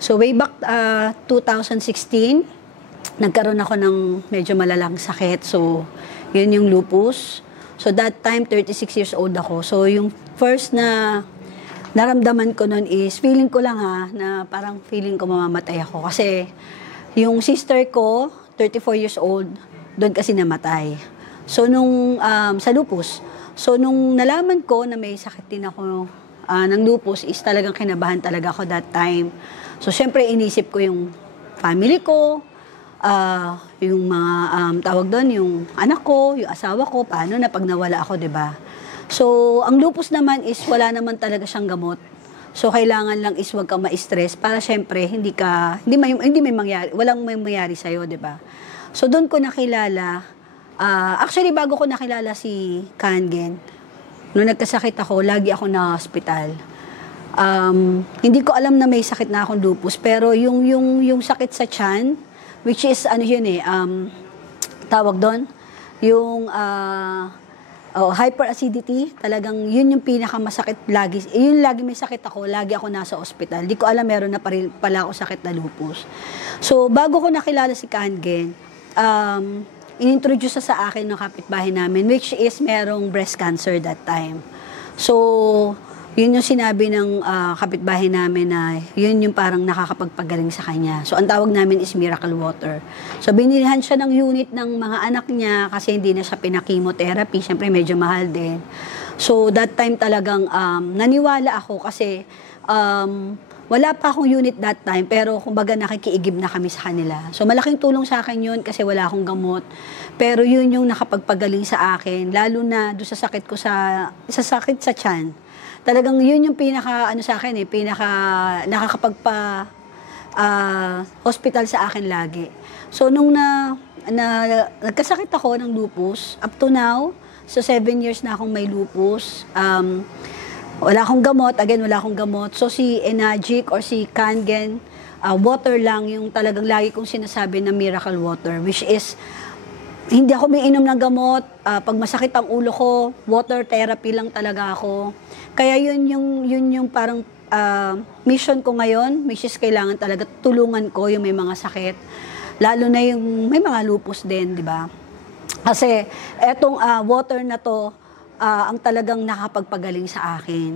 So way back 2016, nagkaroon ako ng medyo malalang sakit. So yun yung lupus. So that time, 36 years old ako. So yung first na naramdaman ko nun is, feeling ko lang na parang feeling ko mamamatay ako. Kasi yung sister ko, 34 years old, doon kasi namatay. So nung sa lupus, so nung nalaman ko na may sakit din ako ng lupus, is talagang kinabahan talaga ako that time. So syempre inisip ko yung family ko, yung mga tawag doon, yung anak ko, yung asawa ko, paano na pag nawala ako, 'di ba? So, ang lupus naman is wala naman talaga siyang gamot. So, kailangan lang is wag kang ma-stress para syempre hindi may mangyari, walang may mangyari sa iyo, 'di ba? So, doon ko nakilala, actually bago ko nakilala si Kangen, nung nagkasakit ako, lagi ako na hospital. Hindi ko alam na may sakit na akong lupus, pero yung sakit sa tiyan, which is, ano yun tawag doon, yung hyperacidity, talagang yun yung pinakamasakit lagi. Yun lagi may sakit ako, lagi ako nasa ospital. Di ko alam meron na pala ako sakit na lupus. So, bago ko nakilala si Kangen, inintroduce sa akin ng kapitbahay namin, which is merong breast cancer that time. So, yun yung sinabi ng kapitbahay namin na yun yung parang nakakapagpagaling sa kanya. So, ang tawag namin is Miracle Water. So, binilihan siya ng unit ng mga anak niya kasi hindi na siya pinakimotherapy. Siyempre, medyo mahal din. So, that time talagang naniwala ako kasi wala pa akong unit that time, pero kumbaga nakikiigib na kami sa kanila. So, malaking tulong sa akin yun kasi wala akong gamot. Pero yun yung nakapagpagaling sa akin, lalo na doon sa sakit ko sa sakit sa tiyan. Talagang yun yung pinaka hospital sa akin lagi. So nung nagkasakit ako ng lupus, up to now, so 7 years na akong may lupus. Wala akong gamot, wala akong gamot. So si Enagic or si Kangen, water lang yung talagang lagi kong sinasabi na miracle water, which is hindi ako may inom ng gamot. Pag masakit ang ulo ko, water therapy lang talaga ako. Kaya yun yung parang mission ko ngayon, which is kailangan talaga tulungan ko yung may mga sakit. Lalo na yung may mga lupus din, di ba? Kasi etong water na to, ang talagang nakapagpagaling sa akin.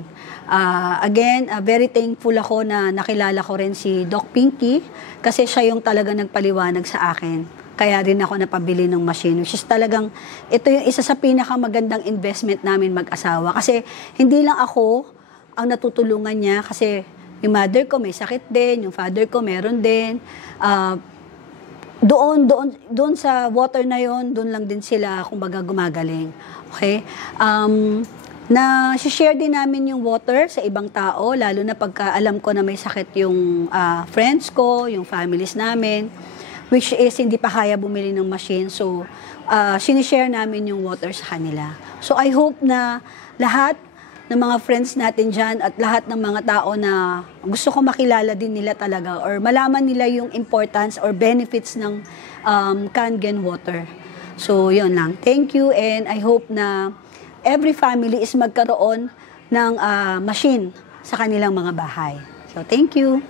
Again, very thankful ako na nakilala ko rin si Doc Pinky kasi siya yung talagang nagpaliwanag sa akin. Kaya rin ako napabili ng machine, which is talagang, ito yung isa sa pinakamagandang investment namin mag-asawa. Kasi hindi lang ako ang natutulungan niya, kasi yung mother ko may sakit din, yung father ko meron din. Doon sa water na yon, doon lang din sila, kumbaga, gumagaling. Okay? Na-share din namin yung water sa ibang tao, lalo na pagka alam ko na may sakit yung friends ko, yung families namin, which is hindi pa kaya bumili ng machine. So, sinishare namin yung water sa kanila. So, I hope na lahat ng mga friends natin dyan at lahat ng mga tao na gusto ko makilala din nila talaga or malaman nila yung importance or benefits ng Kangen water. So, yun lang. Thank you, and I hope na every family is magkaroon ng machine sa kanilang mga bahay. So, thank you.